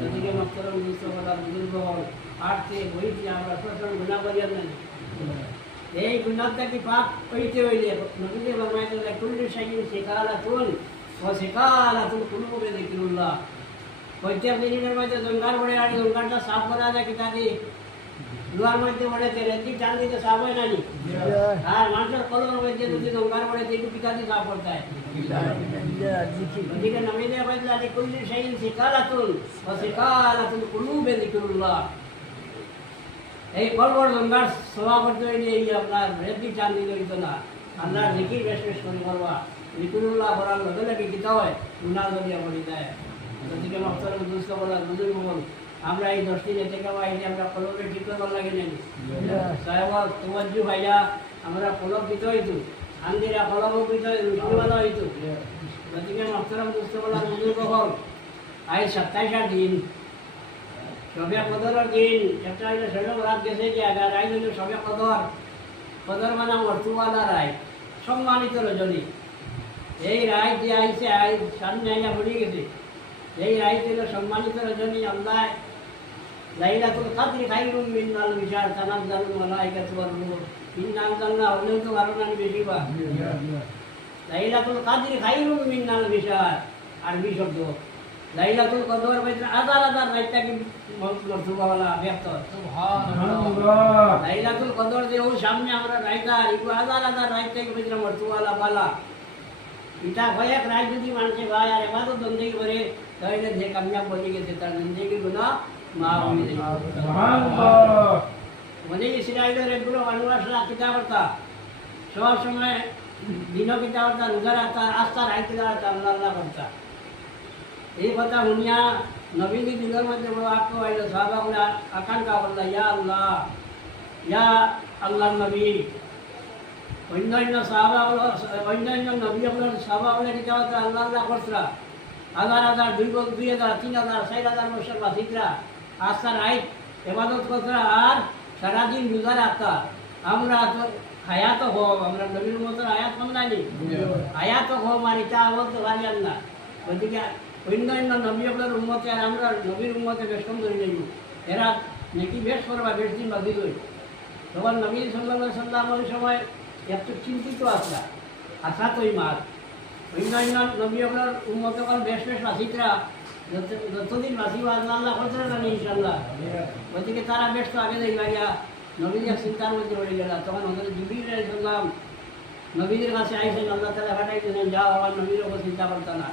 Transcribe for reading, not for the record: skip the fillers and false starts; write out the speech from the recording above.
যদিকে মক্তরম দুঃস্থবলা বুজুর্গ হল আটতে বইতে আমরা প্রথম গুণা করিয়া নেন এই গুণাত্মাকে পাপ করিতে হইলে নবীদের বর্মাইতে কুল্লি শাইইন সিকালাতুন ওয়া সিকালাতুল কুলুবি যিকরুল্লাহ প্রত্যেক দিনের মধ্যে জঙ্গার পড়ে আর জঙ্গারটা সাফ করা যায় কিনা দি দুয়ার মধ্যে পড়েছে রেতি টান দিতে সাফ হয় না নি আর মানুষের কলর মধ্যে যদি জঙ্গার পড়ে একটু পিতা দিয়ে সাফ করতে হয় ওদিকে নবীদের বর্মাইতে কুল্লি শাইইন সিকালাতুন ওয়া সিকালাতুল কুলুবি যিকরুল্লাহ এই কলবর জঙ্গার সভা করতে হইলে এই আপনার রেতি টান দিতে হইতো না আল্লাহ জিকির বেশ বেশ করে করবা যিকরুল্লাহ করার লগে লগে কিতা হয় গুনাহ জড়িয়ে পড়ে যায় যদিকে মক্তরম দুঃস্থবলা বুজুর্গ হল আমরা এই 10 দিন থেকে বাইরে আমরা কলবে ঠিক করবার লাগে নেই সাহেব তোয়াজ্জু ভাইয়া আমরা কলব দিতে হইতো আন্দিরা কলব দিতে রুটিওয়ালা হইতো যদিকে মক্তরম দুঃস্থবলা বুজুর্গ হল আজ 27 দিন সবে কদরের দিন একটা হইলে ষোলো রাত গেছে যে আগার আইন হইল সবে কদর মানে মর্তুওয়ালা রায় সম্মানিত রজনী এই রায় যে আইসে আই সামনে আইয়া পড়ে গেছে এই রায় ছিল সম্মানিত রজনী আল্লাহ লাইলাতুল কদর খায়রুম মিন আলফি শাহর তানাজ্জালুল মালায়েকাতু ওয়ার রূহ ইন্না আনজালনাহু হলেও তো বারোনানি বেশি বা লাইলাতুল কদর খায়রুম মিন আলফি শাহর আরবি শব্দ লাইলাতুল কদর ভিতরে হাজার হাজার রাতটাকে মর্তুবাওয়ালা ব্যক্ত সুবহানাল্লাহ লাইলাতুল কদর যে ও সামনে আমরা রাইতা ইকু হাজার হাজার রাতটাকে ভিতরে মর্তুবাওয়ালা বালা এটা কয়েক রাত যদি মানুষে ভাই আর এবাদত বন্দেগি করে তাহলে যে কামিয়াব বনে গেছে তার জিন্দেগি গুনাহ মাফ হয়ে যাবে সুবহানাল্লাহ মানে ইসরায়েলের একগুলো মানুষরা কিতা করতা সব সময় দিনও কিতা করতা রোজা রাখতা আস্থা রাখতে রাখতা আল্লাহ করতা এই কথা শুনিয়া নবীজি দিনের মধ্যে বড় আক্ষ হইল সাহাবাগুলা আকাঙ্ক্ষা করলা ইয়া আল্লাহ নবী অন্যান্য নবীগুলোর সাহাবাগুলা কিতা করতা আল্লাহ করতরা হাজার হাজার 2000 3000 4000 বছর বাসিকরা আস্থার আইত এবাদত করতরা আর সারাদিন রোজা রাখতা আমরা তো হায়াত হোম আমরা নবীর মতো হায়াত কম জানি হায়াত হোম আর এটা বলতে পারি না ওইদিকে অন্যান্য নবীগুলোর উম্মতে আর আমরা নবীর উম্মতে বেশ কম ধরে নেব এরা নাকি বেশ করবা বেশ দিন বাদি লই তখন নবী সাল্লাল্লাহু আলাইহি সাল্লাম ওই সময় একটু চিন্তিত আসলা আসা তোই মার অন্যান্য নবীগুলোর উম্মতে কোন বেশ বেশ বাসিকরা যতদিন বাসিব আল্লাহ করতে না ইনশাআল্লাহ ওইদিকে তারা বেশ তো আগে যাই ভাইয়া নবীদের চিন্তার মধ্যে পড়ে গেল তখন ওদের জিবরিল আলাইহিস সালাম নবীদের কাছে আইসেন আল্লাহ তাআলা পাঠাই দিলেন যাও আমার নবীর উপর চিন্তা করতে না